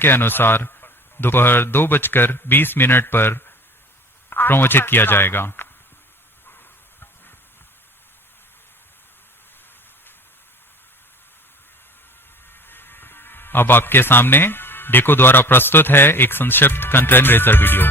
के अनुसार दोपहर 2:20 पर प्रमोचित किया जाएगा। अब आपके सामने डेको द्वारा प्रस्तुत है एक संक्षिप्त content razor video.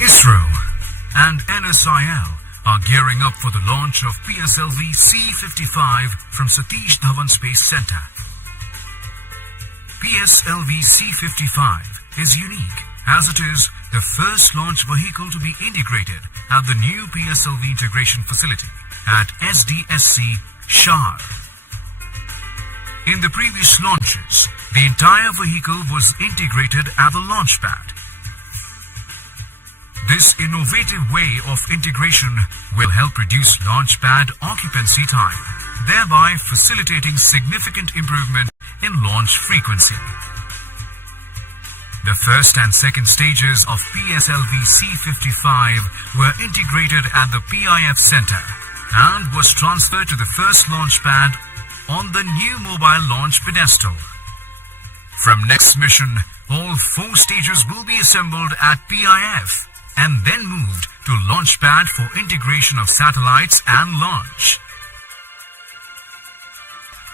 ISRO and NSIL are gearing up for the launch of Pslv C53 from Satish Dhawan Space Center. Pslv C53 is unique as it is the first launch vehicle to be integrated at the new Pslv integration facility at SDSC Shar. In the previous launches, the entire vehicle was integrated at the launch pad. This innovative way of integration will help reduce launch pad occupancy time, thereby facilitating significant improvement in launch frequency. The first and second stages of Pslv C53 were integrated at the PIF Center and was transferred to the first launch pad on the new mobile launch pedestal. From next mission, all 4 stages will be assembled at PIF and then moved to launch pad for integration of satellites and launch.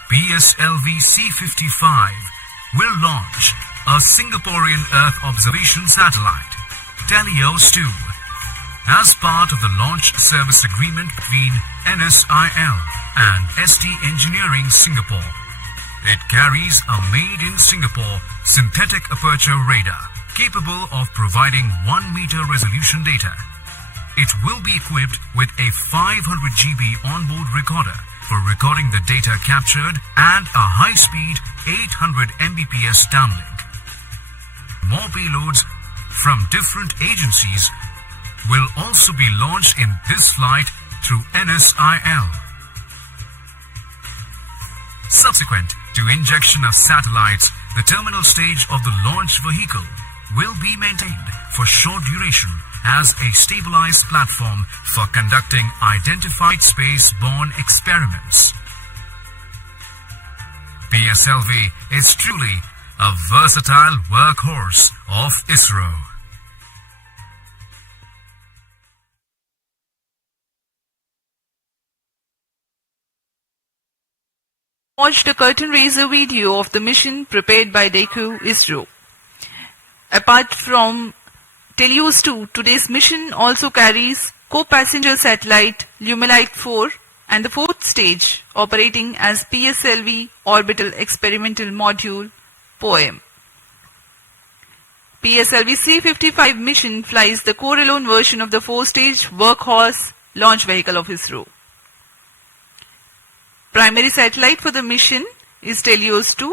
Pslv C53 will launch a Singaporean Earth observation satellite, Telios-2, as part of the launch service agreement between NSIL and ST Engineering Singapore. It carries a made-in-Singapore synthetic aperture radar capable of providing 1-meter resolution data. It will be equipped with a 500 GB onboard recorder for recording the data captured and a high-speed 800 Mbps downlink. More payloads from different agencies will also be launched in this flight through NSIL. Subsequent to injection of satellites, the terminal stage of the launch vehicle will be maintained for short duration as a stabilized platform for conducting identified space-borne experiments. Pslv is truly a versatile workhorse of ISRO. Watched a curtain raiser video of the mission prepared by DECO ISRO. Apart from Telios-2, today's mission also carries co-passenger satellite Lumelite 4 and the 4th stage operating as Pslv Orbital Experimental Module POEM. Pslv C53 mission flies the core-alone version of the 4-stage workhorse launch vehicle of ISRO. Primary satellite for the mission is Telios-2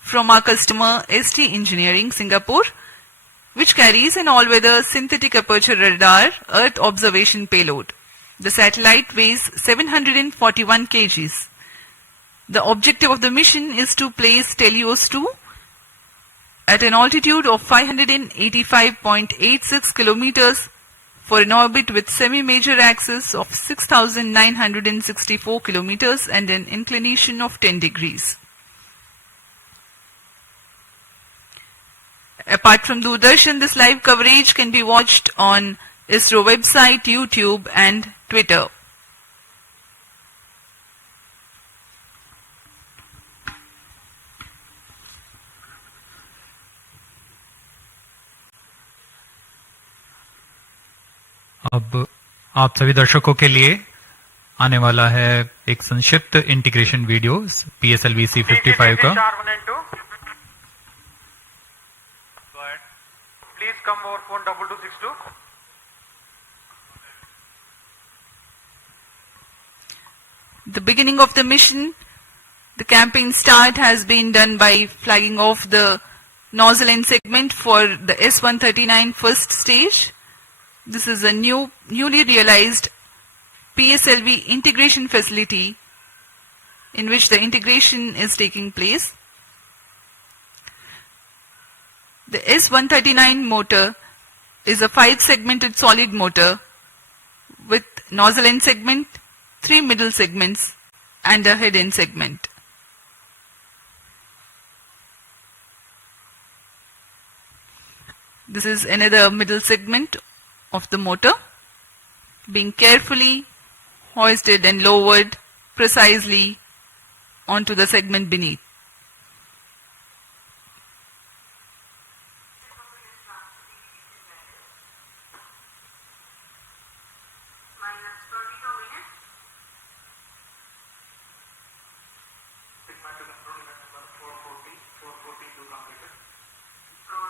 from our customer ST Engineering Singapore, which carries an all-weather synthetic aperture radar Earth observation payload. The satellite weighs 741 kgs. The objective of the mission is to place Telios-2 at an altitude of 585.86 kilometers for an orbit with semi-major axis of 6,964 kilometers and an inclination of 10 degrees. Apart from Doordarshan, this live coverage can be watched on ISRO website, YouTube and Twitter. अब आप सभी दर्शकों के लिए आने वाला है एक संक्षिप्त इंटीग्रेशन वीडियो PSLV C55 का। Please come over phone 2262. The beginning of the mission, the campaign start has been done by flagging off the nozzle end segment for the S139 first stage. This is a newly realized PSLV integration facility in which the integration is taking place. The S139 motor is a 5-segmented solid motor with nozzle end segment, 3 middle segments and a head end segment. This is another middle segment of the motor being carefully hoisted and lowered precisely onto the segment beneath.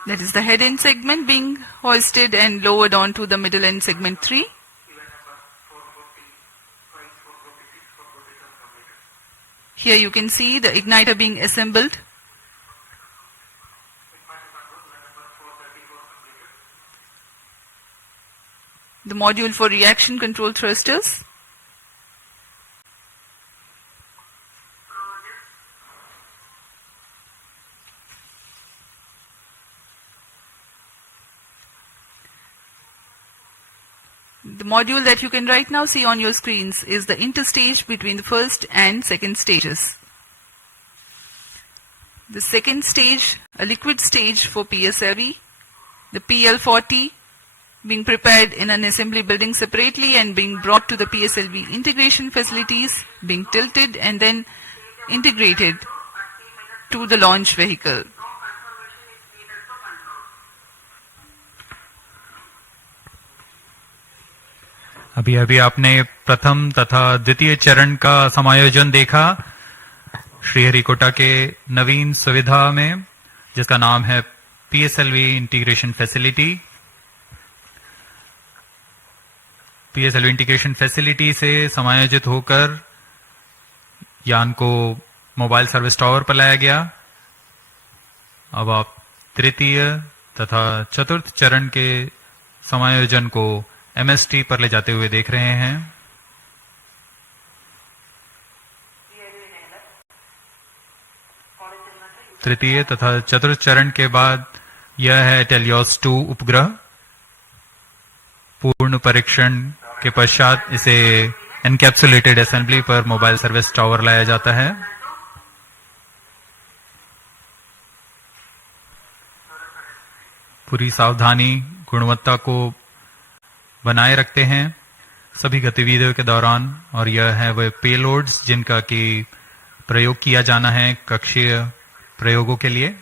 That is the head end segment being hoisted and lowered onto the middle end segment 3. Here you can see the igniter being assembled. The module for reaction control thrusters. The module that you can right now see on your screens is the interstage between the first and second stages. The second stage, a liquid stage for PSLV, the PL40 being prepared in an assembly building separately and being brought to the PSLV integration facilities, being tilted and then integrated to the launch vehicle. अभी अभी आपने प्रथम तथा द्वितीय चरण का समायोजन देखा श्रीहरिकोटा के नवीन सुविधा में, जिसका नाम है PSLV integration facility. PSLV integration facility से समायोजित होकर यान को मोबाइल सर्विस टावर पर लाया गया। अब आप तृतीय तथा चतुर्थ चरण के समायोजन को एमएसटी पर ले जाते हुए देख रहे हैं। तृतीय तथा चतुर्थ चरण के बाद यह है टेलियोस 2 उपग्रह। पूर्ण परीक्षण के पश्चात इसे एनकैप्सुलेटेड असेंबली पर मोबाइल सर्विस टावर लाया जाता है। पूरी सावधानी गुणवत्ता को बनाए रखते हैं सभी गतिविधियों के दौरान, और यह है वह पेलोड्स जिनका कि प्रयोग किया जाना है कक्षीय प्रयोगों के लिए।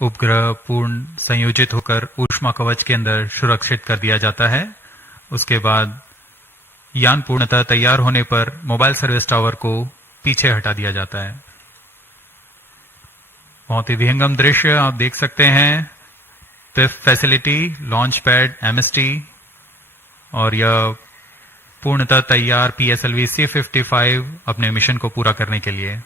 उपग्रह पूर्ण संयोजित होकर ऊष्मा कवच के अंदर सुरक्षित कर दिया जाता है। उसके बाद यान पूर्णतः तैयार होने पर मोबाइल सर्विस टावर को पीछे हटा दिया जाता है। बहुत ही विहंगम दृश्य आप देख सकते हैं। PIFF facility, launch pad, MST और यह पूर्णतः तैयार पीएसएलवी C55 अपने मिशन को पूरा करने के लिए।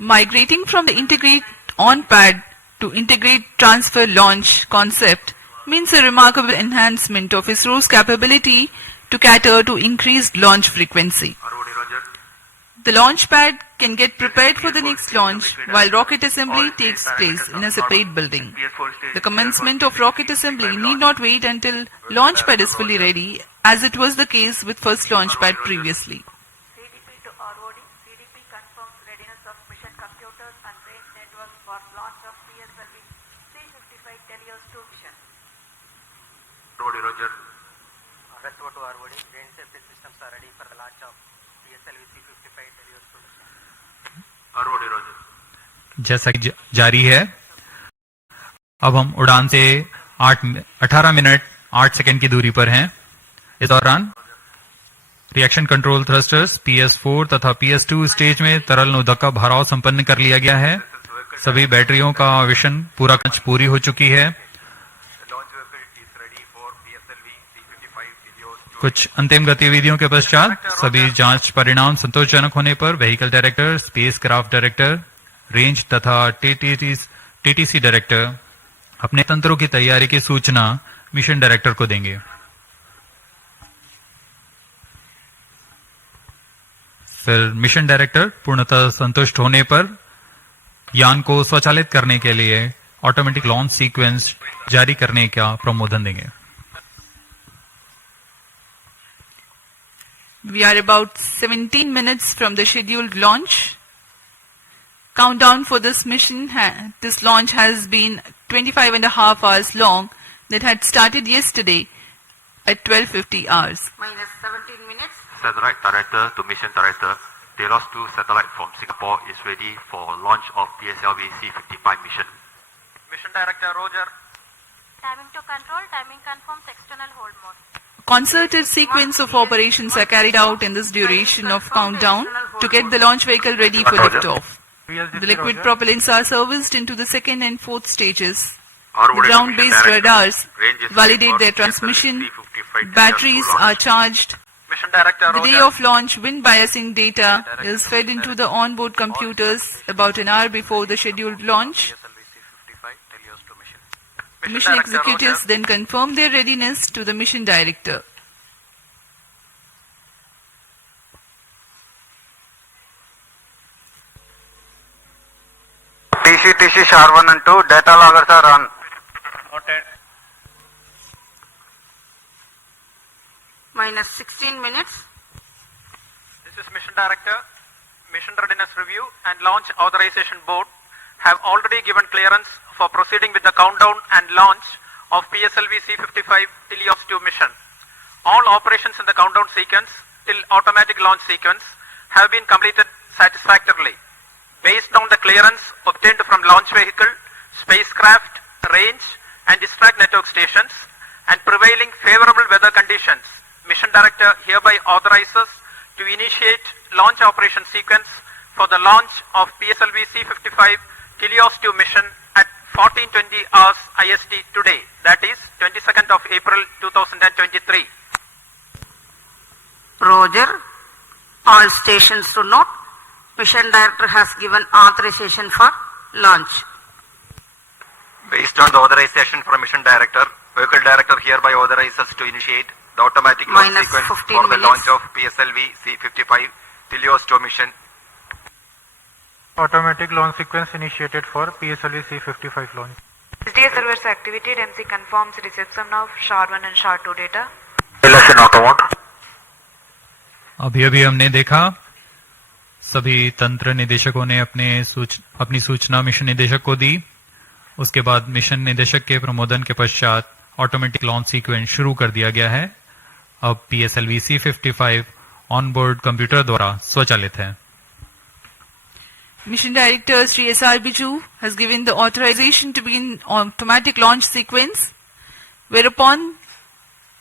Migrating from the integrate on pad to integrate transfer launch concept means a remarkable enhancement of ISRO's capability to cater to increased launch frequency. The launch pad can get prepared for the next launch while rocket assembly takes place in a separate building. The commencement of rocket assembly need not wait until launch pad is fully ready, as it was the case with first launch pad previously. CDP to ROD, CDP confirms readiness of mission computers and range networks for launch of PSLV C55 Telios 2 mission. Roger. Retro to ROD, range safety systems are ready for the launch of PSLV C55 Telios 2 mission. Roger. जैसा कि जारी है, अब हम उड़ान से 18 minute 8 second की दूरी पर हैं। इस दौरान रिएक्शन कंट्रोल थ्रस्टर्स PS4 तथा PS2 स्टेज में तरल नोदक का भराव संपन्न कर लिया गया है। सभी बैटरियों का आवेशन पूरी हो चुकी है। कुछ अंतिम गतिविधियों के पश्चात सभी जांच परिणाम संतोषजनक होने पर vehicle director, space craft director range तथा टीटीसी डायरेक्टर अपने तंत्रों की तैयारी की सूचना मिशन डायरेक्टर को देंगे। फिर मिशन डायरेक्टर पूर्णतः संतुष्ट होने पर यान को स्वचालित करने के लिए ऑटोमेटिक लॉन्च सीक्वेंस जारी करने का प्रमोदन देंगे। We are about 17 minutes from the scheduled launch. Countdown for this mission, this launch has been 25 and a half hours long. That had started yesterday at 12:50 hours. Minus 17 minutes. Satellite Director to Mission Director, Telos 2 satellite from Singapore is ready for launch of Pslv C53 mission. Mission Director Roger. Timing to control, timing confirms external hold mode. Concerted sequence of operations are carried out in this duration of countdown to get the launch vehicle ready for liftoff. The liquid propellants are serviced into the second and fourth stages. The ground-based radars validate their transmission. Batteries are charged. Mission Director The Roger. day of launch, wind biasing data is fed into the onboard computers about an hour before the scheduled launch. Mission executives then confirm their readiness to the mission director. TC Shar 1 and 2 data loggers are on. Noted. Minus 16 minutes. This is Mission Director. Mission Readiness Review and Launch Authorization Board have already given clearance for proceeding with the countdown and launch of Pslv C53 Helios 2 mission. All operations in the countdown sequence till automatic launch sequence have been completed satisfactorily. Based on the clearance obtained from launch vehicle, spacecraft, range and distract network stations and prevailing favorable weather conditions, Mission Director hereby authorizes to initiate launch operation sequence for the launch of Pslv C53 Helios 2 mission at 14:20 hours IST today, that is 22nd of April 2023. Roger. All stations to note. Mission Director has given authorization for launch. Based on the authorization from Mission Director, Vehicle Director hereby authorizes to initiate the automatic launch Minus sequence 15 for the minutes. launch of Pslv C53 Helios 2 mission. Automatic launch sequence initiated for PSLV C55 launch. SDA servers activated. MC confirms reception of SHAR-1 and SHAR-2 data. Election automod. अभी हमने देखा सभी तंत्र निदेशकों ने अपनी सूचना mission निदेशक को दी। उसके बाद मिशन निदेशक के प्रमोदन के पश्चात ऑटोमेटिक लॉन्च सीक्वेंस शुरू कर दिया गया है। अब PSLV C55 ऑनबोर्ड कंप्यूटर द्वारा स्वचालित है। Mission Director Sri S.R. Biju has given the authorization to begin automatic launch sequence, whereupon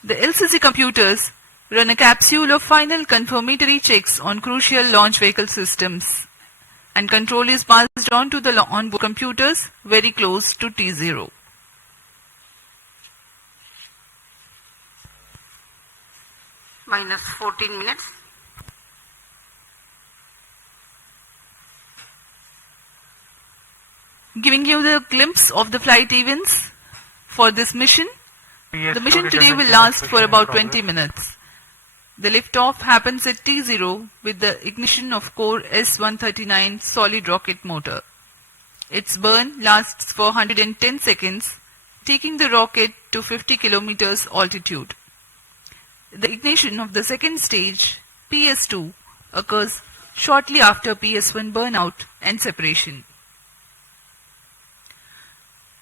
the LCC computers run a capsule of final confirmatory checks on crucial launch vehicle systems, and control is passed on to the onboard computers very close to T0. Minus 14 minutes. Giving you the glimpse of the flight events for this mission. The mission today will last for about 20 minutes. The liftoff happens at T0 with the ignition of core S139 solid rocket motor. Its burn lasts for 110 seconds, taking the rocket to 50 kilometers altitude. The ignition of the second stage, PS2, occurs shortly after PS1 burnout and separation.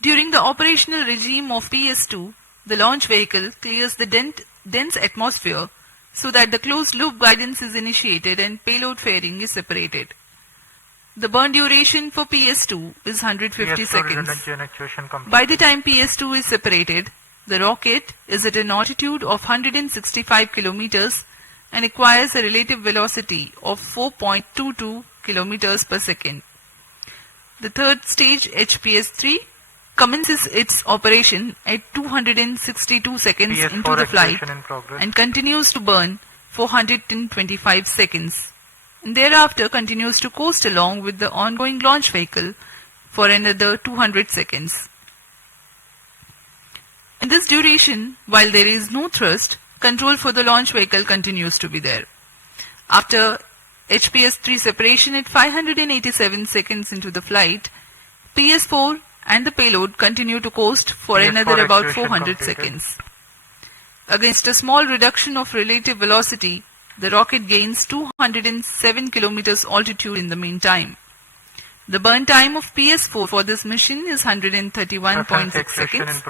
During the operational regime of PS2, the launch vehicle clears the dense atmosphere so that the closed-loop guidance is initiated and payload fairing is separated. The burn duration for PS2 is 150 seconds. By the time PS2 is separated, the rocket is at an altitude of 165 kilometers and acquires a relative velocity of 4.22 kilometers per second. The third stage, HPS-3, commences its operation at 262 seconds into the flight and continues to burn for 125 seconds. and thereafter continues to coast along with the ongoing launch vehicle for another 200 seconds. In this duration, while there is no thrust, control for the launch vehicle continues to be there. After HPS-3 separation at 587 seconds into the flight, PS-4 and the payload continue to coast for another about 400 seconds. Against a small reduction of relative velocity, the rocket gains 207 kilometers altitude in the meantime. The burn time of PS-4 for this mission is 131.6 seconds.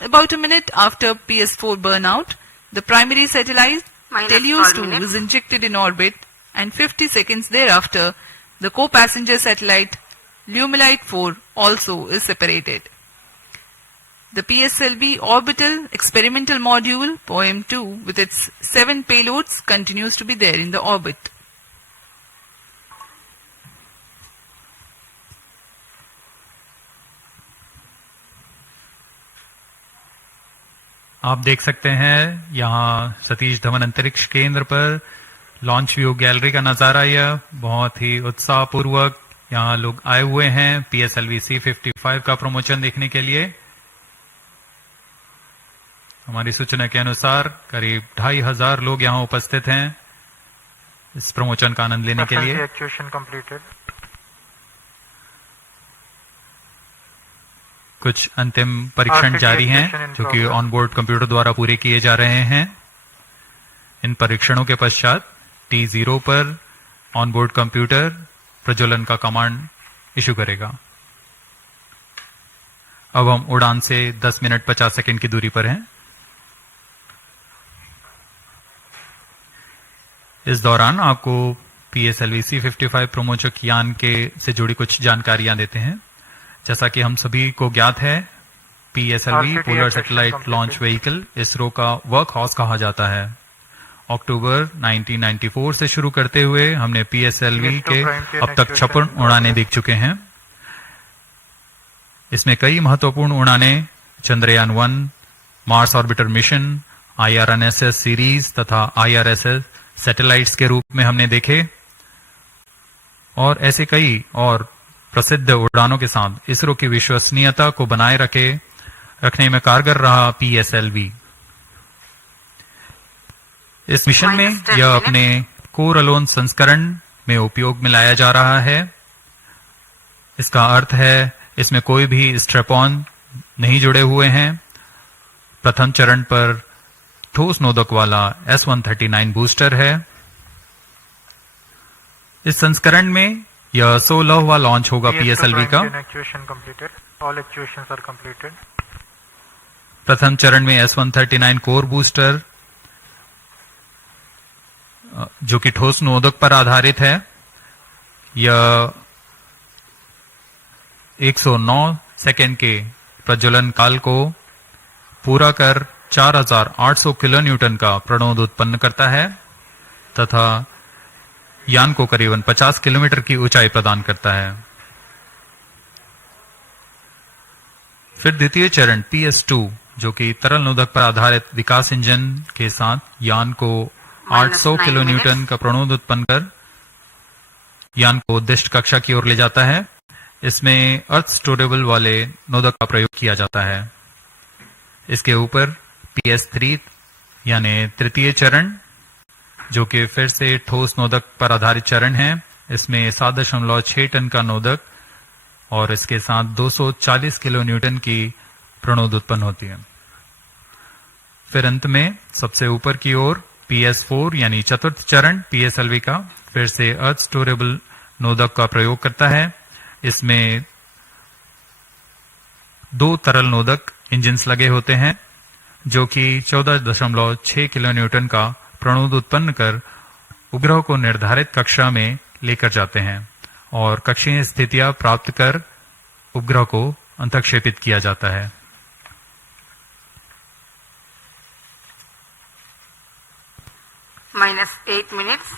About a minute after PS-4 burnout, the primary satellite Telios-2 is injected in orbit, and 50 seconds thereafter, the co-passenger satellite Lumelite-4 also is separated. The PSLV orbital experimental module POEM-2 with its 7 payloads continues to be there in the orbit. आप देख सकते हैं यहाँ सतीश धवन अंतरिक्ष केंद्र पर launch view gallery का नजारा। यह बहुत ही उत्साहपूर्वक यहाँ लोग आए हुए हैं PSLV C55 का प्रमोशन देखने के लिए। हमारी सूचना के अनुसार करीब 2500 लोग यहाँ उपस्थित हैं इस प्रमोशन का आनंद लेने के लिए। कुछ अंतिम परीक्षण जारी हैं जो कि ऑनबोर्ड कंप्यूटर द्वारा पूरे किए जा रहे हैं। इन परीक्षणों के पश्चात T0 पर ऑनबोर्ड कंप्यूटर प्रज्वलन का कमांड इशू करेगा। अब हम उड़ान से 10 मिनट 50 सेकंड की दूरी पर हैं। इस दौरान आपको PSLV C55 प्रमोचक यान के से जुड़ी कुछ जानकारियां देते हैं। जैसा कि हम सभी को ज्ञात है, PSLV polar satellite launch vehicle ISRO का वर्क हाउस कहा जाता है। अक्टूबर 1994 से शुरू करते हुए हमने PSLV के अब तक 56 उड़ानें देख चुके हैं। इसमें कई महत्वपूर्ण उड़ानें Chandrayaan 1, Mars orbiter mission, IRNSS series तथा IRSS सैटेलाइट्स के रूप में हमने देखे और ऐसे कई और प्रसिद्ध उड़ानों के साथ इसरो की विश्वसनीयता को बनाए रखने में कारगर रहा PSLV। इस मिशन में यह अपने कोर अलोन संस्करण में उपयोग में लाया जा रहा है। इसका अर्थ है इसमें कोई भी स्ट्रैप-ऑन नहीं जुड़े हुए हैं। प्रथम चरण पर ठोस नोदक वाला S139 बूस्टर है। इस संस्करण में यह 16वां लॉन्च होगा PSLV का। प्रथम चरण में S139 कोर बूस्टर जो कि ठोस नोदक पर आधारित है, यह 109 सेकेंड के प्रज्वलन काल को पूरा कर 4800 किलो न्यूटन का प्रणोद उत्पन्न करता है तथा यान को करीबन 50 किलोमीटर की ऊंचाई प्रदान करता है। फिर द्वितीय चरण PS2 जो कि तरल नोदक पर आधारित विकास इंजन के साथ यान को 800 किलो न्यूटन का प्रणोद उत्पन्न कर यान को उद्दिष्ट कक्षा की ओर ले जाता है। इसमें अर्थ स्टोरेबल वाले नोदक का प्रयोग किया जाता है। इसके ऊपर PS3 यानी तृतीय चरण जो कि फिर से ठोस नोदक पर आधारित चरण है। इसमें 7.6 टन का नोदक और इसके साथ 240 किलो न्यूटन की प्रणोद उत्पन्न होती है। फिर अंत में सबसे ऊपर की ओर PS4 यानी चतुर्थ चरण PSLV का फिर से अर्थ स्टोरेबल नोदक का प्रयोग करता है। इसमें 2 तरल नोदक इंजिन्स लगे होते हैं जो कि 14.6 किलो न्यूटन का प्रणोद उत्पन्न कर उपग्रह को निर्धारित कक्षा में लेकर जाते हैं और कक्षीय स्थितियां प्राप्त कर उपग्रह को अंतक्षेपित किया जाता है। -8 minutes.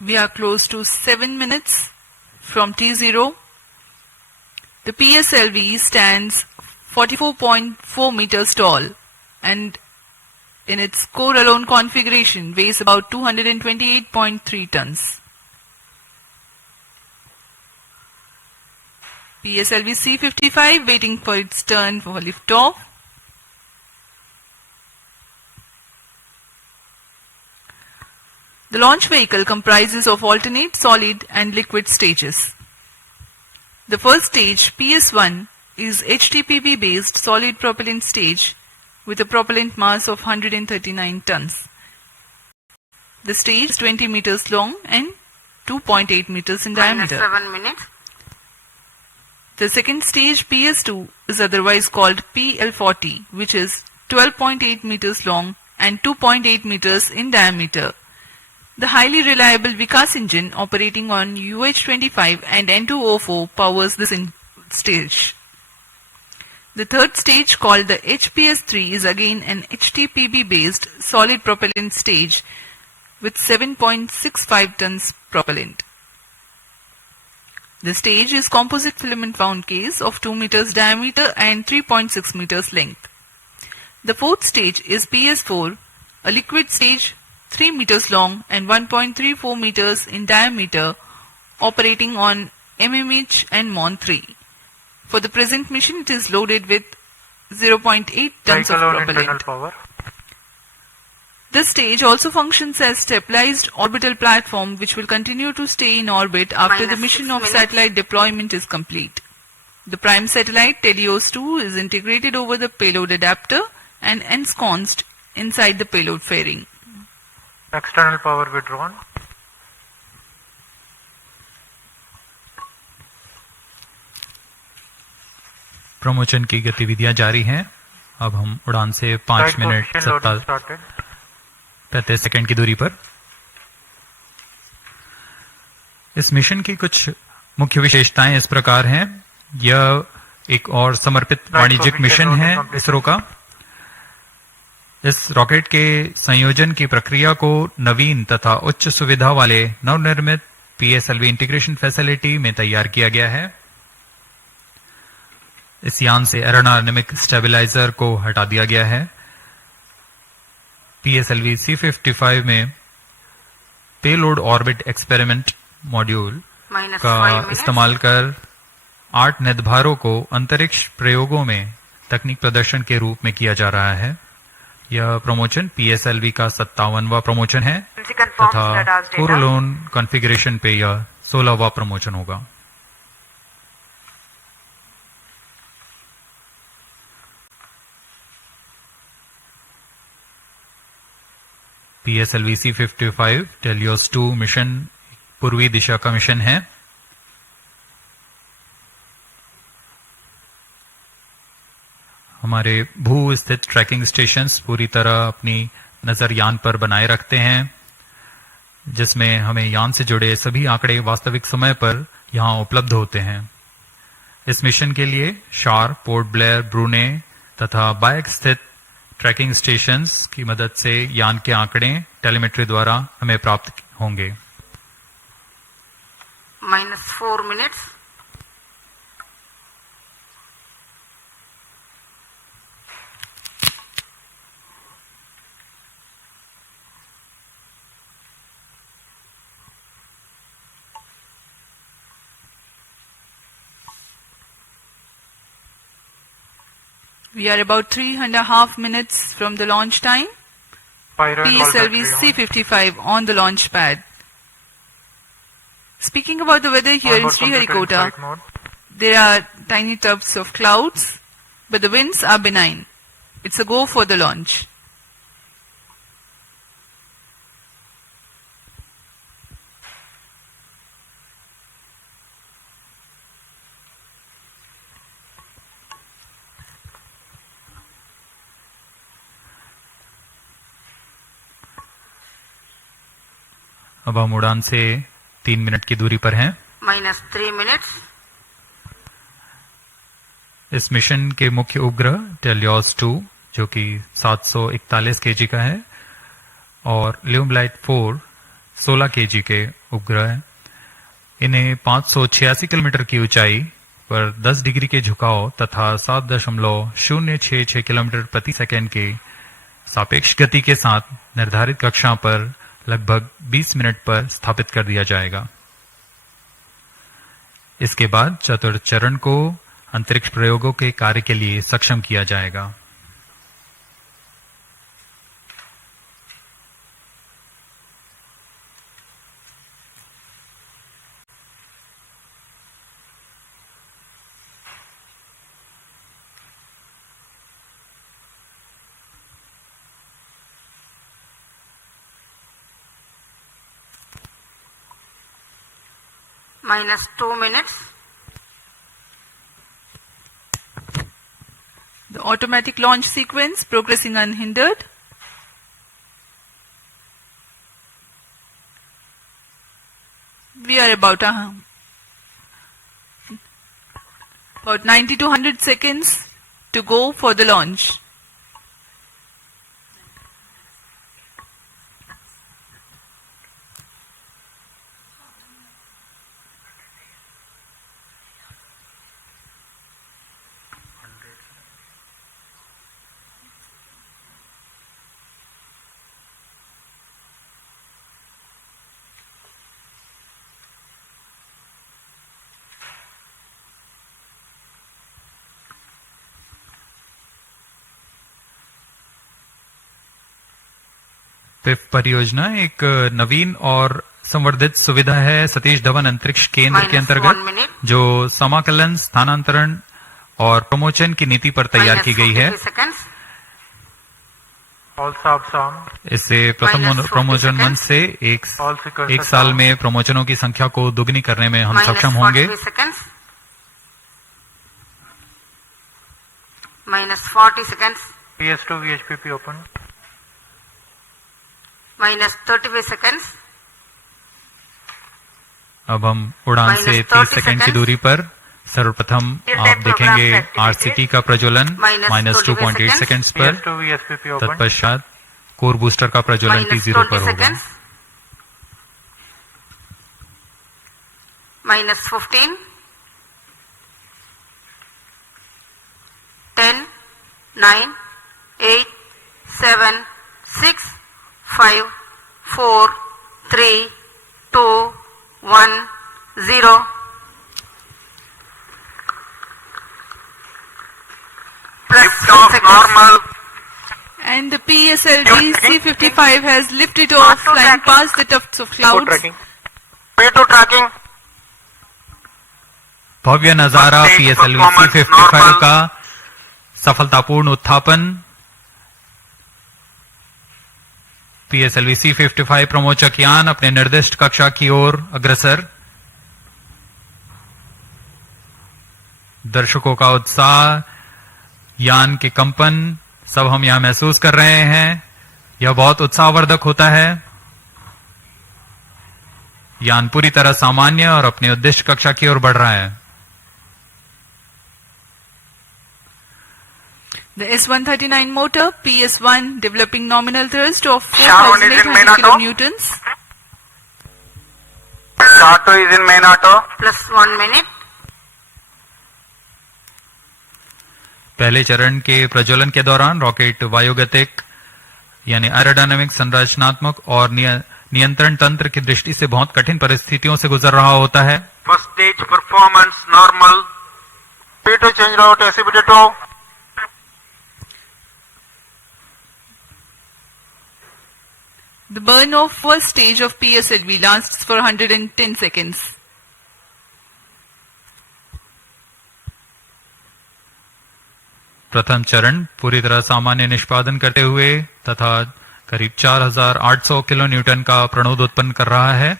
We are close to 7 minutes from T0. The PSLV stands 44.4 meters tall and in its core alone configuration weighs about 228.3 tons. PSLV C55 waiting for its turn for liftoff. The launch vehicle comprises of alternate solid and liquid stages. The first stage, PS1, is HTPB based solid propellant stage with a propellant mass of 139 tons. The stage is 20 meters long and 2.8 meters in diameter. 7 minutes. The second stage, PS2, is otherwise called PL40, which is 12.8 meters long and 2.8 meters in diameter. The highly reliable Vikas engine operating on UH25 and N2O4 powers this stage. The third stage, called the HPS3, is again an HTPB based solid propellant stage with 7.65 tons propellant. The stage is composite filament wound case of 2 meters diameter and 3.6 meters length. The fourth stage is PS4, a liquid stage 3 meters long and 1.34 meters in diameter, operating on MMH and MON3. For the present mission, it is loaded with 0.8 tons of propellant. Power. This stage also functions as stabilized orbital platform which will continue to stay in orbit after the mission of satellite deployment is complete. The prime satellite Telios 2 is integrated over the payload adapter and ensconced inside the payload fairing. External power withdrawn. Promotion की गतिविधियां जारी हैं। अब हम उड़ान से 5 minute 35 second की दूरी पर। इस मिशन की कुछ मुख्य विशेषताएं इस प्रकार हैं। यह एक और समर्पित वाणिज्यिक मिशन है इसरो का। इस रॉकेट के संयोजन की प्रक्रिया को नवीन तथा उच्च सुविधा वाले नवनिर्मित PSLV इंटीग्रेशन फैसिलिटी में तैयार किया गया है। इस यान से एरोडायनेमिक स्टेबलाइजर को हटा दिया गया है। PSLV C55 में पेलोड ऑर्बिट एक्सपेरिमेंट मॉड्यूल का इस्तेमाल कर 8 निर्धारों को अंतरिक्ष प्रयोगों में तकनीक प्रदर्शन के रूप में किया जा रहा है। यह प्रमोशन PSLV का 57वां प्रमोशन है तथा कोरोलोन कॉन्फ़िगरेशन पे यह 16वां प्रमोशन होगा। PSLV C55 टेलियोस 2 मिशन पूर्वी दिशा का मिशन है। हमारे भू स्थित ट्रैकिंग स्टेशंस पूरी तरह अपनी नजर यान पर बनाए रखते हैं, जिसमें हमें यान से जुड़े सभी आंकड़े वास्तविक समय पर यहां उपलब्ध होते हैं। इस मिशन के लिए शार, पोर्ट ब्लेयर, ब्रूने तथा बायक स्थित ट्रैकिंग स्टेशंस की मदद से यान के आंकड़े टेलीमेट्री द्वारा हमें प्राप्त होंगे। -4 minutes. We are about 3.5 minutes from the launch time. PSLV C55 on the launch pad. Speaking about the weather here in Sriharikota, there are tiny tufts of clouds, but the winds are benign. It's a go for the launch. अब हम उड़ान से 3 minute की दूरी पर हैं। -3 minutes. इस mission के मुख्य उपग्रह टेलियोस 2 जो कि 741 केजी का है और ल्यूमलाइट 4 16 केजी के उपग्रह हैं। इन्हें 586 किलोमीटर की ऊंचाई पर 10 डिग्री के झुकाव तथा 7.066 किलोमीटर प्रति सेकंड के सापेक्ष गति के साथ निर्धारित कक्षा पर लगभग 20 मिनट पर स्थापित कर दिया जाएगा। इसके बाद चतुर्थ चरण को अंतरिक्ष प्रयोगों के कार्य के लिए सक्षम किया जाएगा। minus 2 minutes. The automatic launch sequence progressing unhindered. We are about 90 to 100 seconds to go for the launch. PIFF परियोजना एक नवीन और संवर्धित सुविधा है सतीश धवन अंतरिक्ष केंद्र के अंतर्गत, जो समाकलन, स्थानांतरण और प्रमोशन की नीति पर तैयार की गई है। इससे प्रथम प्रमोशन मंच से एक साल में प्रमोशनों की संख्या को दुगनी करने में हम सक्षम होंगे। -40 seconds. PS2 VHPP open. -35 seconds. अब हम उड़ान से 30 सेकंड की दूरी पर सर्वप्रथम आप देखेंगे आरसीटी का प्रज्वलन -2.8 सेकंड्स पर। PS2 VHPP open. तत्पश्चात कोर बूस्टर का प्रज्वलन T0 पर होगा। -15. 10, 9, 8, 7, 6, 5, 4, 3, 2, 1, 0. Normal. And the PSLV C55 has lifted off, flying past the tufts of clouds. P2 tracking. भव्य नजारा PSLV C55 का सफलतापूर्ण उत्थापन। PSLV C55 प्रमोचक यान अपने निर्दिष्ट कक्षा की ओर अग्रसर। दर्शकों का उत्साह, यान के कंपन सब हम यहां महसूस कर रहे हैं। यह बहुत उत्साहवर्धक होता है। यान पूरी तरह सामान्य और अपने उद्दिष्ट कक्षा की ओर बढ़ रहा है। The S139 motor, PS1, developing nominal thrust of 4,800 kilonewtons. Sharto is in main auto. Plus 1 minute. पहले चरण के प्रज्वलन के दौरान रॉकेट वायुगतिक यानी एरोडायनामिक, संरचनात्मक और नियंत्रण तंत्र की दृष्टि से बहुत कठिन परिस्थितियों से गुजर रहा होता है। First stage performance normal. P2 change route SCBT2. The burn of first stage of PSLV lasts for 110 seconds. प्रथम चरण पूरी तरह सामान्य निष्पादन करते हुए तथा करीब 4,800 किलो न्यूटन का प्रणोद उत्पन्न कर रहा है।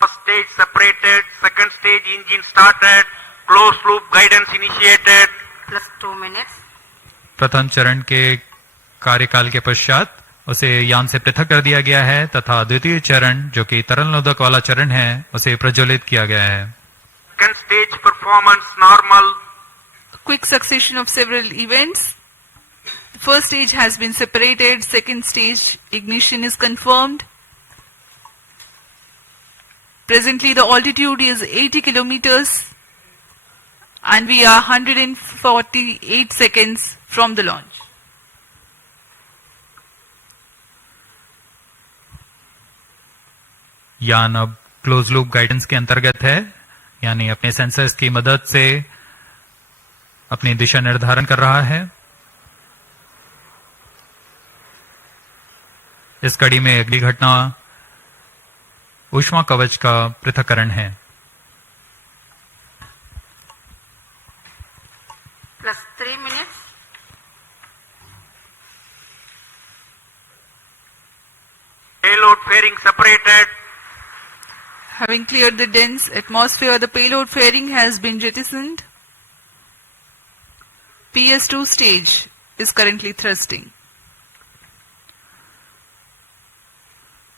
First stage separated, second stage engine started, closed loop guidance initiated. Plus 2 minutes. प्रथम चरण के कार्यकाल के पश्चात उसे यान से पृथक कर दिया गया है तथा द्वितीय चरण जो कि तरल नोदक वाला चरण है उसे प्रज्वलित किया गया है। Second stage performance normal. A quick succession of several events. The first stage has been separated. Second stage ignition is confirmed. Presently the altitude is 80 kilometers and we are 148 seconds from the launch. यान अब close loop guidance के अंतर्गत है, यानी अपने sensors की मदद से अपनी दिशा निर्धारण कर रहा है। इस कड़ी में अगली घटना ऊष्मा कवच का पृथक्करण है। Plus 3 minutes. Payload fairing separated. Having cleared the dense atmosphere, the payload fairing has been jettisoned. PS2 stage is currently thrusting.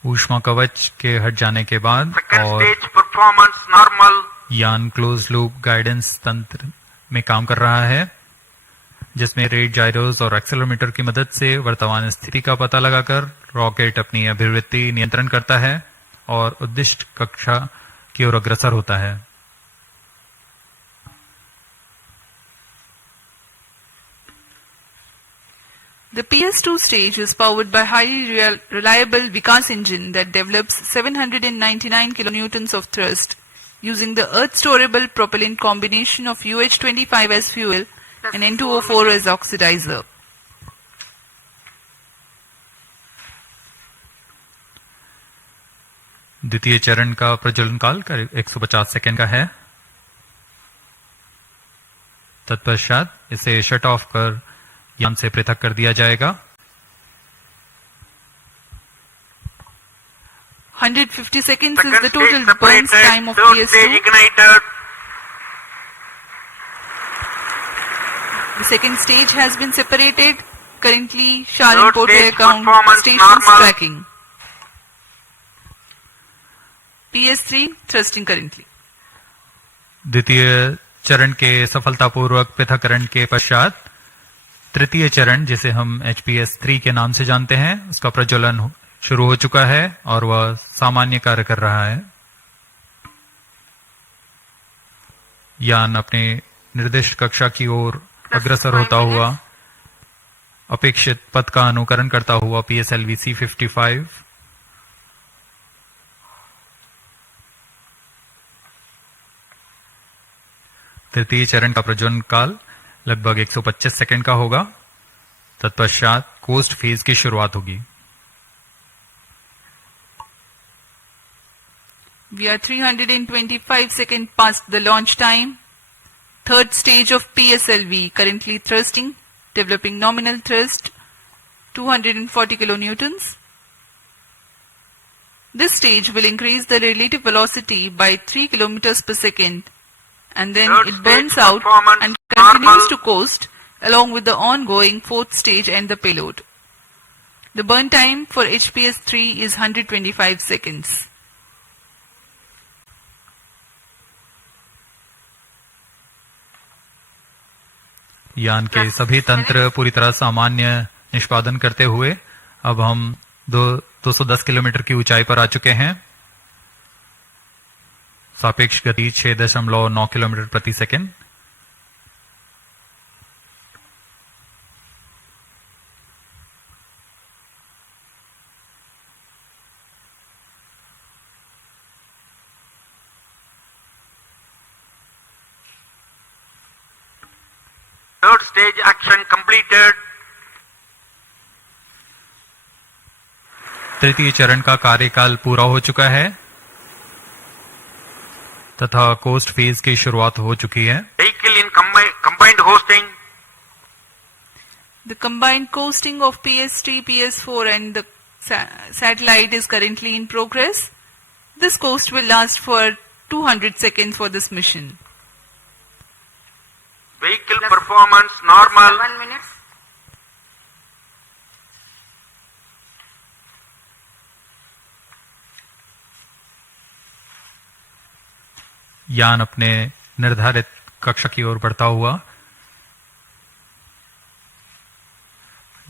ऊष्मा कवच के हट जाने के बाद Second और stage performance normal. यान क्लोज लूप गाइडेंस तंत्र में काम कर रहा है, जिसमें रेट जायरोस और एक्सेलेरोमीटर की मदद से वर्तमान स्थिति का पता लगाकर रॉकेट अपनी अभिवृत्ति नियंत्रण करता है और उद्दिष्ट कक्षा की ओर अग्रसर होता है। The PS2 stage is powered by highly reliable Vikas engine that develops 799 kilonewtons of thrust using the earth-storable propellant combination of UH-25 as fuel and N2O4 as oxidizer. द्वितीय चरण का प्रज्वलन काल करीब 150 सेकेंड का है। तत्पश्चात इसे शट ऑफ कर यान से पृथक कर दिया जाएगा। 150 seconds is Second the total stage burns separated. time of Third stage PS2. ignited. The second stage has been separated. Currently, Sharan Third Porte stage account performance stations normal. tracking. PS3 thrusting currently. द्वितीय चरण के सफलतापूर्वक पृथक्करण के पश्चात तृतीय चरण, जिसे हम HPS3 के नाम से जानते हैं, उसका प्रज्वलन शुरू हो चुका है और वह सामान्य कार्य कर रहा है। यान अपने निर्दिष्ट कक्षा की ओर अग्रसर होता हुआ अपेक्षित पथ का अनुकरण करता हुआ PSLV C55 तृतीय चरण का प्रज्वलन काल लगभग 125 सेकंड का होगा। तत्पश्चात कोस्ट फेज की शुरुआत होगी। We are 325 seconds past the launch time. Third stage of PSLV currently thrusting, developing nominal thrust 240 kilonewtons. This stage will increase the relative velocity by 3 kilometers per second, and then Third it burns stage out performance and continues normal. to coast along with the ongoing fourth stage and the payload. The burn time for HPS-3 is 125 seconds. यान के सभी तंत्र पूरी तरह सामान्य निष्पादन करते हुए अब हम 210 किलोमीटर की ऊंचाई पर आ चुके हैं। सापेक्ष गति 6.9 किलोमीटर प्रति second. Third stage action completed. तृतीय चरण का कार्यकाल पूरा हो चुका है तथा कोस्ट फेज की शुरुआत हो चुकी है। Vehicle in combined hosting. The combined coasting of PS3, PS4 and the satellite is currently in progress. This coast will last for 200 seconds for this mission. Vehicle performance normal. 7 minutes. यान अपने निर्धारित कक्षा की ओर बढ़ता हुआ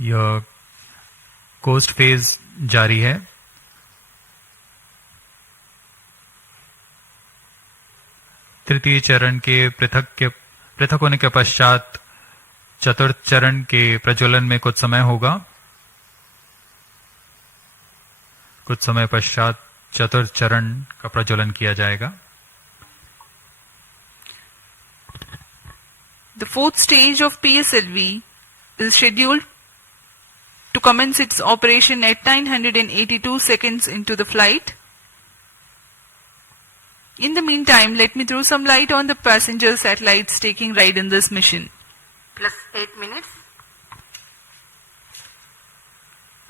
यह कोस्ट फेज जारी है। तृतीय चरण के पृथक होने के पश्चात चतुर्थ चरण के प्रज्वलन में कुछ समय होगा। कुछ समय पश्चात चतुर्थ चरण का प्रज्वलन किया जाएगा। The fourth stage of PSLV is scheduled to commence its operation at 982 seconds into the flight. In the meantime, let me throw some light on the passenger satellites taking ride in this mission. Plus 8 minutes.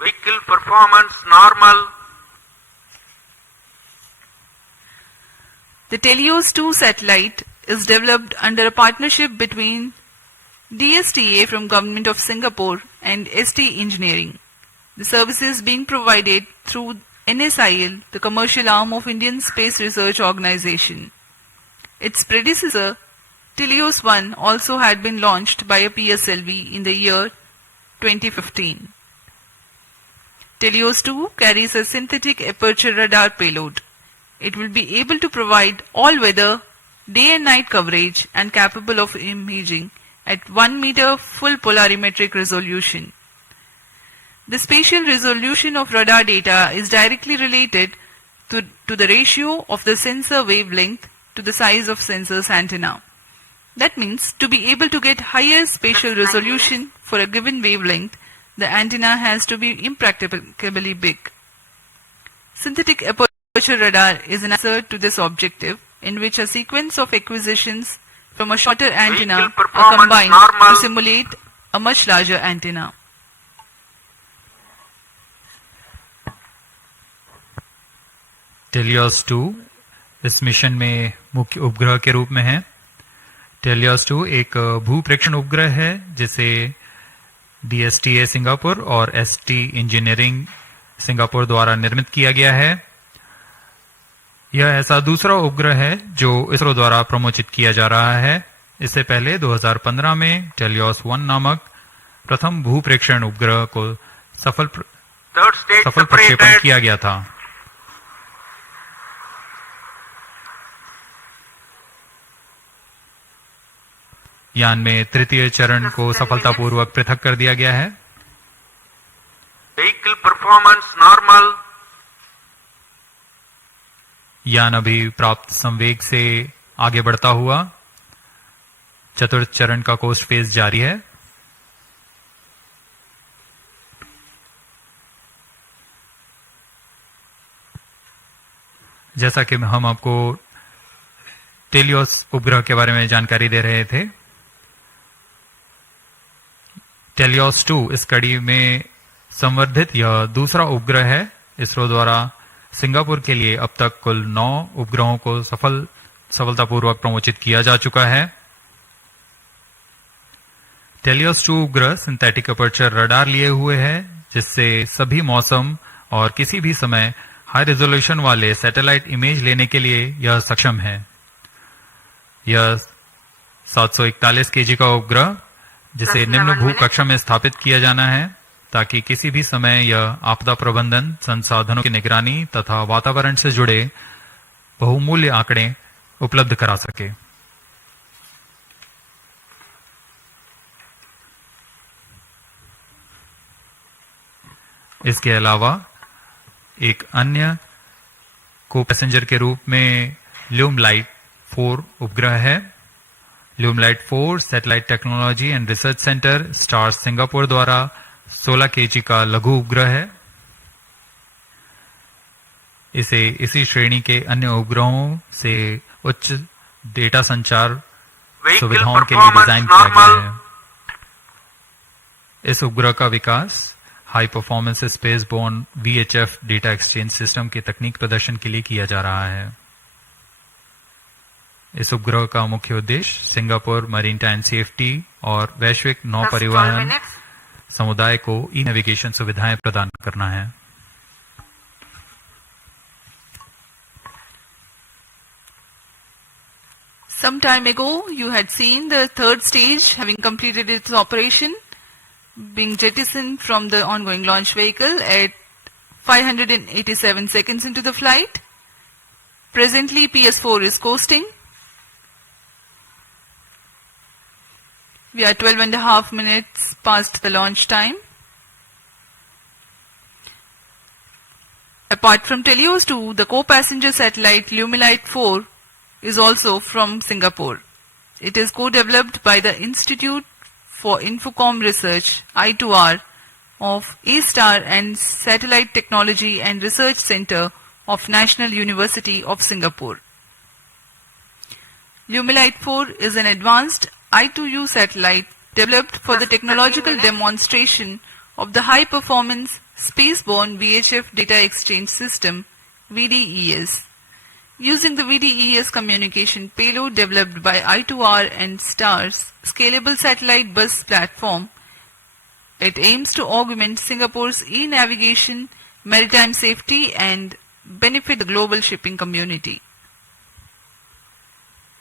Vehicle performance normal. The Telios 2 satellite is developed under a partnership between DSTA from Government of Singapore and ST Engineering. The services being provided through NSIL, the commercial arm of Indian Space Research Organization. Its predecessor, Telios 1, also had been launched by a PSLV in the year 2015. Telios 2 carries a synthetic aperture radar payload. It will be able to provide all-weather, day and night coverage and capable of imaging at 1 meter full polarimetric resolution. The spatial resolution of radar data is directly related to the ratio of the sensor wavelength to the size of sensor's antenna. That means to be able to get higher spatial resolution for a given wavelength, the antenna has to be impracticably big. Synthetic aperture radar is an answer to this objective, in which a sequence of acquisitions from a shorter antenna are combined to simulate a much larger antenna. Teleost 2 इस mission में मुख्य उपग्रह के रूप में है। Teleost 2 एक भूप्रेक्षण उपग्रह है जिसे DSTA सिंगापुर और ST इंजीनियरिंग सिंगापुर द्वारा निर्मित किया गया है। यह ऐसा दूसरा उपग्रह है जो इसरो द्वारा प्रमोचित किया जा रहा है। इससे पहले 2015 में टेलियोस 1 नामक प्रथम भूप्रेक्षण उपग्रह को सफल प्रक्षेपण किया गया था। यान में तृतीय चरण को सफलतापूर्वक पृथक कर दिया गया है। Vehicle performance normal. यान अभी प्राप्त संवेग से आगे बढ़ता हुआ चतुर्थ चरण का कोस्ट फेज जारी है। जैसा कि हम आपको टेलियोस उपग्रह के बारे में जानकारी दे रहे थे, टेलियोस 2 इस कड़ी में संवर्धित यह दूसरा उपग्रह है। इसरो द्वारा सिंगापुर के लिए अब तक कुल 9 उपग्रहों को सफलतापूर्वक प्रमोचित किया जा चुका है। टेलियोस 2 उपग्रह सिंथेटिक अपर्चर रडार लिए हुए है, जिससे सभी मौसम और किसी भी समय हाई रेजोल्यूशन वाले सैटेलाइट इमेज लेने के लिए यह सक्षम है। यह 741 केजी का उपग्रह जिसे निम्न भू कक्षा में स्थापित किया जाना है, ताकि किसी भी समय यह आपदा प्रबंधन, संसाधनों की निगरानी तथा वातावरण से जुड़े बहुमूल्य आंकड़े उपलब्ध करा सके। इसके अलावा एक अन्य को पैसेंजर के रूप में ल्यूमलाइट 4 उपग्रह है। ल्यूमलाइट 4 satellite technology and research centre star Singapore द्वारा 16 केजी का लघु उपग्रह है। इसे इसी श्रेणी के अन्य उपग्रहों से उच्च डेटा संचार सुविधाओं के लिए डिजाइन किया गया है। इस उपग्रह का विकास high performance space borne VHF data exchange system के तकनीक प्रदर्शन के लिए किया जा रहा है। इस उपग्रह का मुख्य उद्देश्य सिंगापुर मैरीटाइम सेफ्टी और वैश्विक नौ परिवहन समुदाय को ई नेविगेशन सुविधाएं प्रदान करना है। Some time ago, you had seen the third stage having completed its operation. being jettisoned from the ongoing launch vehicle at 587 seconds into the flight. Presently, PS4 is coasting. We are 12.5 minutes past the launch time. Apart from Telios 2, the co-passenger satellite Lumilite 4 is also from Singapore. It is co-developed by the Institute for Infocom Research, I2R, of A-Star and Satellite Technology and Research Center of National University of Singapore. Lumilite 4 is an advanced I2U satellite developed for the technological demonstration of the high-performance spaceborne VHF data exchange system, VDES. Using the VDES communication payload developed by I2R and STAR's scalable satellite bus platform, it aims to augment Singapore's e-navigation, maritime safety and benefit the global shipping community.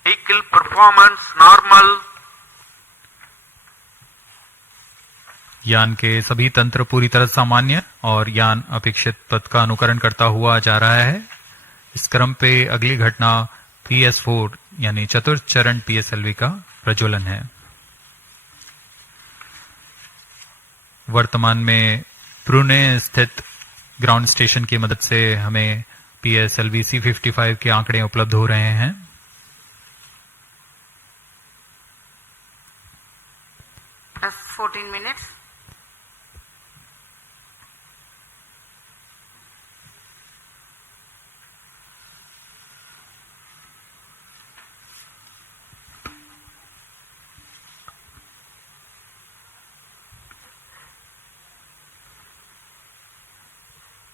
Vehicle performance normal. यान के सभी तंत्र पूरी तरह सामान्य और यान अपेक्षित पथ का अनुकरण करता हुआ जा रहा है। इस क्रम पे अगली घटना PS4 यानी चतुर्थ चरण PSLV का प्रज्वलन है। वर्तमान में ब्रुने स्थित ग्राउंड स्टेशन की मदद से हमें PSLV C55 के आंकड़े उपलब्ध हो रहे हैं। Plus 14 minutes.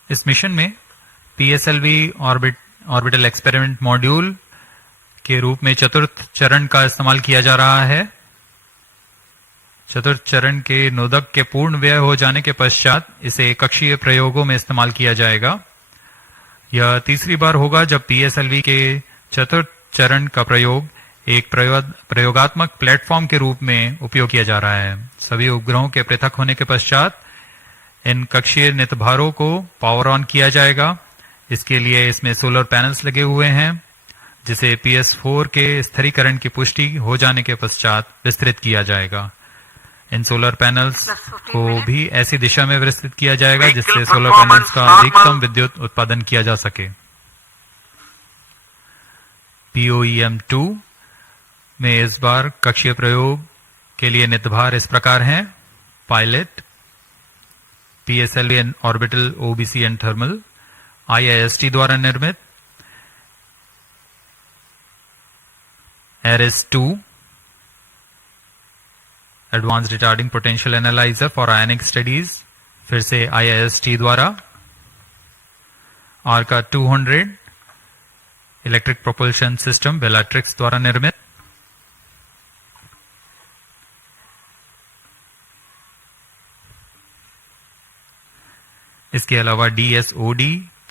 इस मिशन में PSLV ऑर्बिटल एक्सपेरिमेंट मॉड्यूल के रूप में चतुर्थ चरण का इस्तेमाल किया जा रहा है। चतुर्थ चरण के नोदक के पूर्ण व्यय हो जाने के पश्चात इसे कक्षीय प्रयोगों में इस्तेमाल किया जाएगा। यह तीसरी बार होगा जब PSLV के चतुर्थ चरण का प्रयोग एक प्रयोगात्मक प्लेटफॉर्म के रूप में उपयोग किया जा रहा है। सभी उपग्रहों के पृथक होने के पश्चात इन कक्षीय नितभारों को पावर ऑन किया जाएगा। इसके लिए इसमें सोलर पैनल्स लगे हुए हैं, जिसे PS4 के स्थिरीकरण की पुष्टि हो जाने के पश्चात विस्तृत किया जाएगा। इन सोलर पैनल्स को भी ऐसी दिशा में विस्तृत किया जाएगा जिससे सोलर पैनल्स का अधिकतम विद्युत उत्पादन किया जा सके। POEM2 में इस बार कक्षीय प्रयोग के लिए नितभार इस प्रकार हैं। Pilot, PSLV and orbital OBC and thermal, IIST द्वारा निर्मित। ARIS-2 advance retarding potential analyser for ionic studies, फिर से IIST द्वारा। आर्का 200 इलेक्ट्रिक प्रोपल्शन सिस्टम, बेलाट्रिक्स द्वारा निर्मित। इसके अलावा DSOD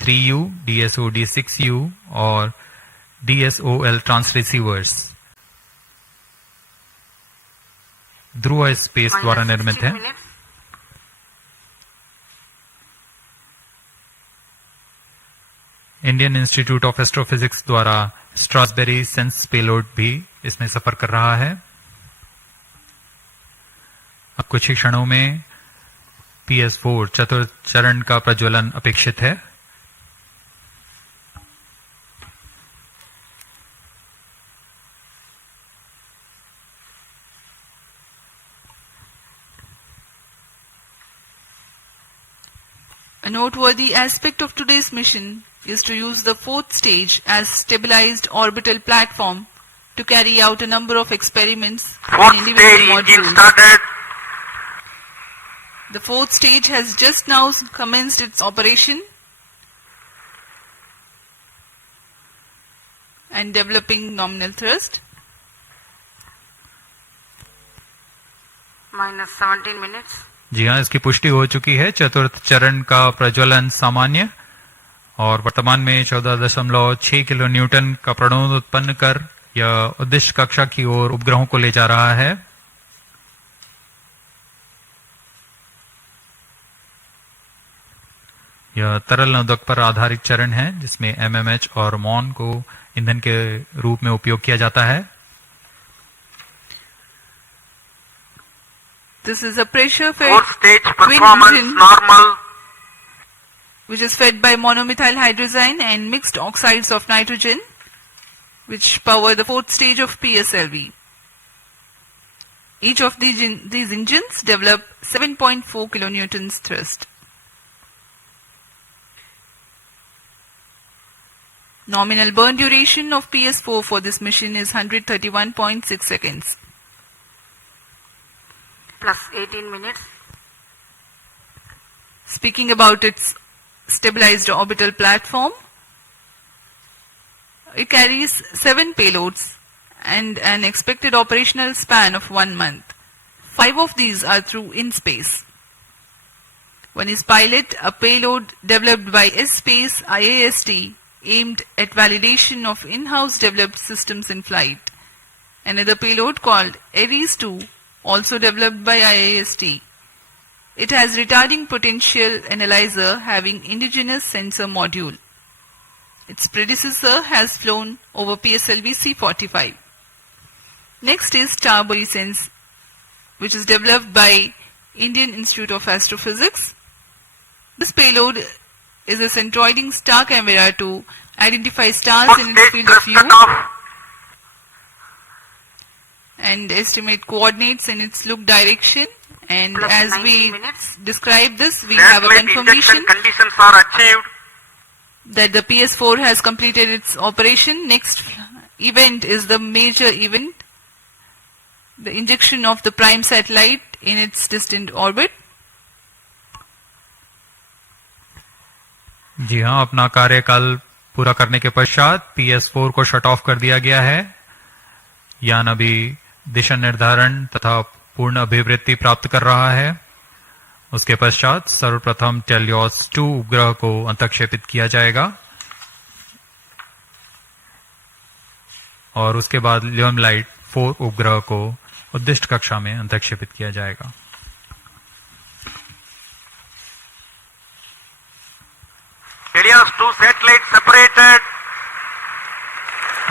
3U, DSOD 6U और DSOL ट्रांसरिसीवर्स ध्रुव स्पेस द्वारा निर्मित है। इंडियन इंस्टीट्यूट ऑफ एस्ट्रोफिजिक्स द्वारा स्ट्रासबेरी सेंस पेलोड भी इसमें सफर कर रहा है। अब कुछ ही क्षणों में PS4 चतुर्थ चरण का प्रज्वलन अपेक्षित है। A noteworthy aspect of today's mission is to use the fourth stage as stabilized orbital platform to carry out a number of experiments Fourth in individual stage engine modules. started. The fourth stage has just now commenced its operation and developing nominal thrust. Minus 17 minutes. जी हाँ, इसकी पुष्टि हो चुकी है। चतुर्थ चरण का प्रज्वलन सामान्य और वर्तमान में 14.6 किलो न्यूटन का प्रणोद उत्पन्न कर यह उद्देश्य कक्षा की ओर उपग्रहों को ले जा रहा है। यह तरल नोदक पर आधारित चरण है जिसमें एमएमएच और मॉन को ईंधन के रूप में उपयोग किया जाता है। This is a pressure fed Fourth stage twin performance engine normal. which is fed by monomethyl hydrazine and mixed oxides of nitrogen, which power the fourth stage of PSLV. Each of these engines develop 7.4 kilonewtons thrust. Nominal burn duration of PS4 for this mission is 131.6 seconds. Plus 18 minutes. Speaking about its stabilized orbital platform, it carries 7 payloads and an expected operational span of 1 month. 5 of these are through in space. One is Pilot, a payload developed by S-Space IAST aimed at validation of in-house developed systems in flight. Another payload called Ares 2, also developed by IAST. It has retarding potential analyzer having indigenous sensor module. Its predecessor has flown over Pslv C53. Next is Sense, which is developed by Indian Institute of Astrophysics. This payload is a centroiding star camera to identify stars Fourth in its stage field of thrust view cutoff. and estimate coordinates in its look direction. And Plus as 90 we minutes. describe this, we have a Satellite confirmation injection conditions are achieved. that the PS4 has completed its operation. Next event is the major event, the injection of the prime satellite in its distant orbit. जी हाँ, अपना कार्यकाल पूरा करने के पश्चात PS4 को shut off कर दिया गया है। यान अभी दिशा निर्धारण तथा पूर्ण अभिवृत्ति प्राप्त कर रहा है। उसके पश्चात सर्वप्रथम टेलियोस 2 उपग्रह को अंतक्षेपित किया जाएगा और उसके बाद ल्यूमलाइट 4 उपग्रह को उद्दिष्ट कक्षा में अंतक्षेपित किया जाएगा। Helios 2 satellite separated.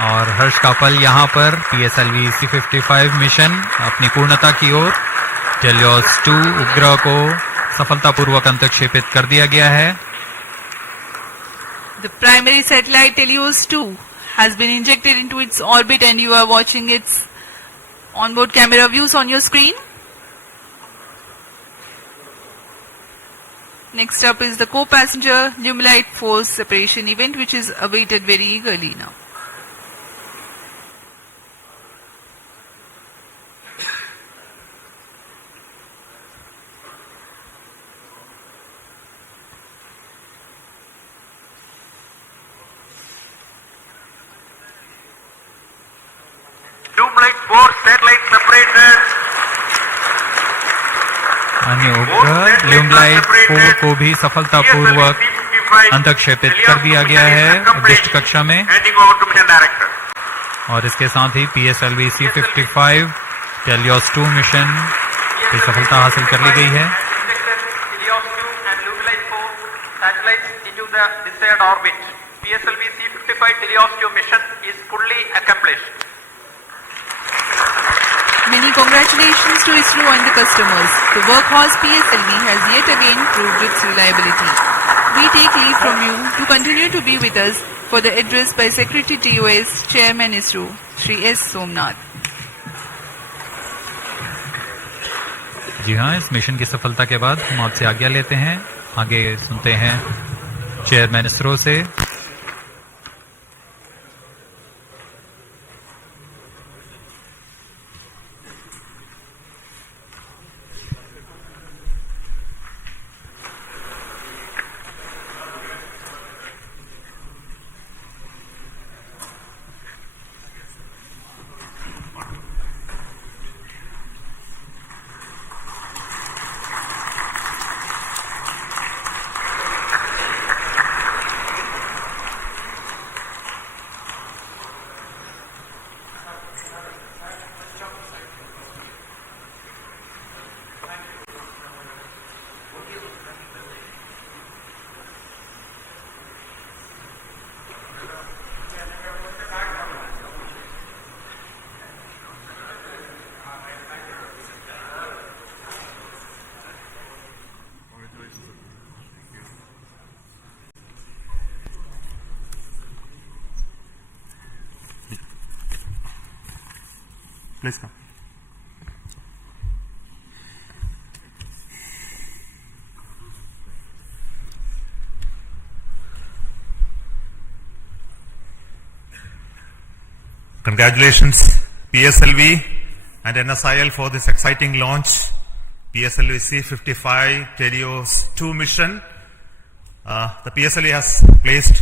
और हर्ष का पल यहाँ पर PSLV C55 मिशन अपनी पूर्णता की ओर। टेलियोस 2 उपग्रह को सफलतापूर्वक अंतक्षेपित कर दिया गया है। The primary satellite Helios 2 has been injected into its orbit and you are watching its onboard camera views on your screen. Next up is the co-passenger Lumilite force separation event, which is awaited very eagerly now. Lumilite 4 satellite separated. अन्य उपग्रह ल्यूमलाइट 4 को भी सफलतापूर्वक अंतक्षेपित कर दिया गया है उद्दिष्ट कक्षा में। Handing over to mission director. और इसके साथ ही PSLV C55 टेलियोस 2 मिशन की सफलता हासिल कर ली गई है। Helios 2 and Lumilite 4 satellites into the desired orbit. PSLV C55 Helios 2 mission is fully accomplished. Many congratulations to ISRO and the customers. The workhorse PSLV has yet again proved its reliability. We take leave from you to continue to be with us for the address by Secretary TOS, Chairman ISRO, Shri S. Somnath. जी हाँ, इस mission की सफलता के बाद हम आपसे आज्ञा लेते हैं। आगे सुनते हैं चेयरमैन इसरो से। Please come. Congratulations PSLV and NSIL for this exciting launch. Pslv C53 Helios 2 mission. The PSLV has placed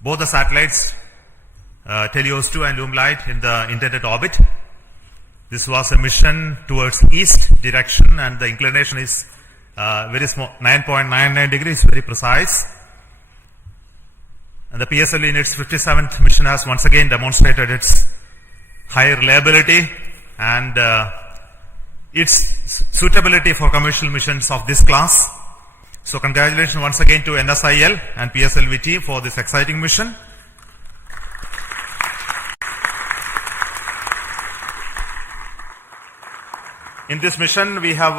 both the satellites Helios 2 and Lumelight in the intended orbit. This was a mission towards east direction and the inclination is very small, 9.99 degrees, very precise. And the PSLV in its 57th mission has once again demonstrated its high reliability and its suitability for commercial missions of this class. So congratulations once again to NSIL and PSLV team for this exciting mission. In this mission we have